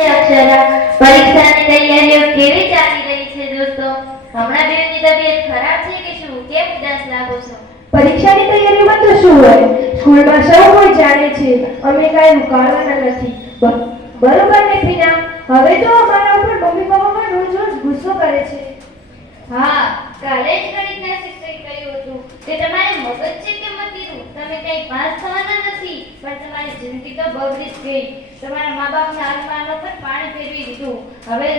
અક્ષરા, પરીક્ષાની તૈયારીઓ કેવી ચાલી રહી છે દોસ્તો? હમણાં બેની તબિયત ખરાબ છે કે શું? કેમ ઉદાસ લાગો છો? પરીક્ષાની તૈયારીમાં તો શું હોય, સ્કૂલમાં સૌ કોઈ જાણે છે, અમે કાંઈ ઉકાળવાના નથી. બરોબર ને પીના? હવે તો અમારા ઉપર મમ્મી પપ્પા રોજ રોજ ગુસ્સો કરે છે. હા, કાલે જ ગણિતના શિક્ષકે કહ્યું હતું કે તમારે મગજ છે કે મતીનું, તમે કંઈ પાસ થવાના નથી, પણ તમારી જિંદગી તો બગડી જ ગઈ. તમારા મા બાપના આસમાનો પર પાણી ફેરવી દીધું. હવે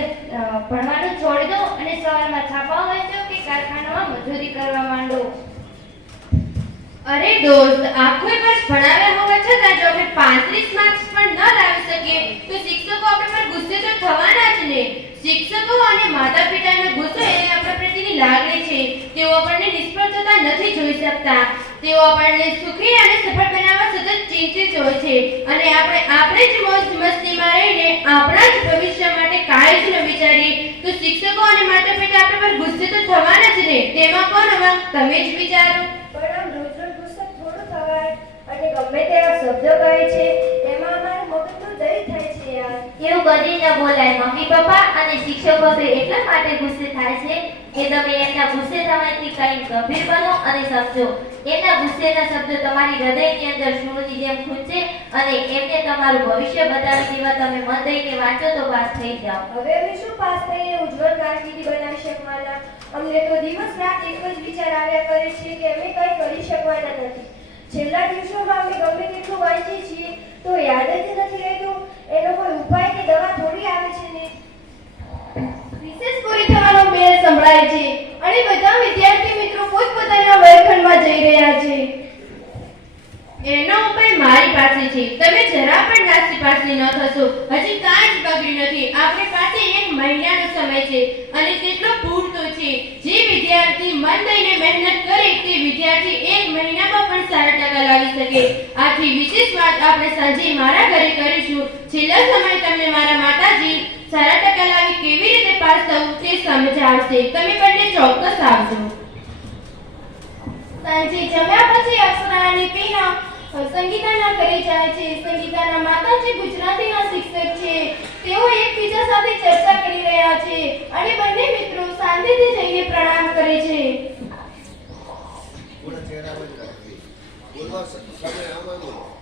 ભણવાનું છોડી દો અને સવારમાં છાપા વાંચો કે કારખાનામાં મજૂરી કરવા માંડો. અરે દોસ્ત, આખો વર્ષ ભણાવ્યા હોવા છતાં જો આપણે 35 માર્ક્સ પણ ન લાવી શકીએ તો શિક્ષકો આપણા પર ગુસ્સે તો થવાના જ ને. શિક્ષકો અને માતા પિતાનો ગુસ્સો એ આપણા પ્રત્યેની લાગણી છે. તેઓ આપણને નિષ્ફળ થતા નથી જોઈ શકતા. તેઓ આપણને સુખી અને સફળ બનાવવા સતત ચિંતિત હોય છે અને આપણે જ મોજ મસ્તીમાં રહીને આપણા જ ભવિષ્ય માટે કાંઈ જ ન વિચારીએ તો શિક્ષકો અને માતા પિતા આપણા પર ગુસ્સે તો થવાના જ ને. તેમાં પણ હવે તમે જ વિચારો. પણ આમ રોજ રોજ ગુસ્સે થોડું થવાય અને ગમે તેવા શબ્દો કહે છે એમાં અમારું મગજનું દહીં થાય છે યાર. એવું કદી ન બોલાય. મમ્મી પપ્પા અને શિક્ષકો તો એટલા માટે ગુસ્સે થાય છે કે તમે એમના ગુસ્સે થવાથી કંઈ ગંભીર બનો અને સમજો. એમના ગુસ્સેના શબ્દો તમારી હૃદયની અંદર શૂળની જેમ ખૂંચે અને એમને તમારું ભવિષ્ય બતાવી દેવા તમે મન દઈને વાંચો તો પાસ થઈ જાઓ. હવે અમે શું પાસ થઈને ઉજ્જવળ કારકિર્દી બનાવી શકવાના? અમને તો દિવસ રાત એક જ વિચાર આવ્યા કરે છે કે અમે કંઈ કરી શકવાના નથી. છેલ્લા દિવસોમાં અમે ગમે તેટલું વાંચીએ છીએ તો યાદ જ નથી રહેતું. એનો કોઈ ઉપાય કે દવા થોડી આવે છે ને. રિસેસ પૂરી થવાનો બેલ સંભળાય છે અને બધા વિદ્યાર્થી મિત્રો પોતપોતાના વર્ગખંડમાં જઈ રહ્યા છે. એનો ઉપાય મારી પાસે છે. તમે જરા પણ નાસીપાસી ન થશો. હજી કાંઈ જ બગડ્યું નથી. આપણી પાસે 1 મહિનાનો સમય છે અને તેટલો પૂરતો છે. જે વિદ્યાર્થી મન દઈને મહેનત કરે તે વિદ્યાર્થી 1 મહિનામાં પણ સારા ટકા લાવી શકે. આથી વિશેષ વાત આપણે સાંજે મારા ઘરે કરીશું. છેલ્લા સમય તમને મારા માતાજી સારા ટકા લાવી કેવી રીતે પાસ થવું તે સમજાવશે. તમે બંને ચોક્કસ આવજો. સાંજે જમ્યા પછી અક્ષરા અને પીના સંગીતાના ઘરે જાય છે. સંગીતાના માતાજી ગુજરાતીના શિક્ષક છે. તેઓ એકબીજા સાથે ચર્ચા કરી રહ્યા છે અને બંને મિત્રો શાંતિથી જઈને પ્રણામ કરે છે. પૂરા ચહેરા પર બોલવા સમય આવવાનું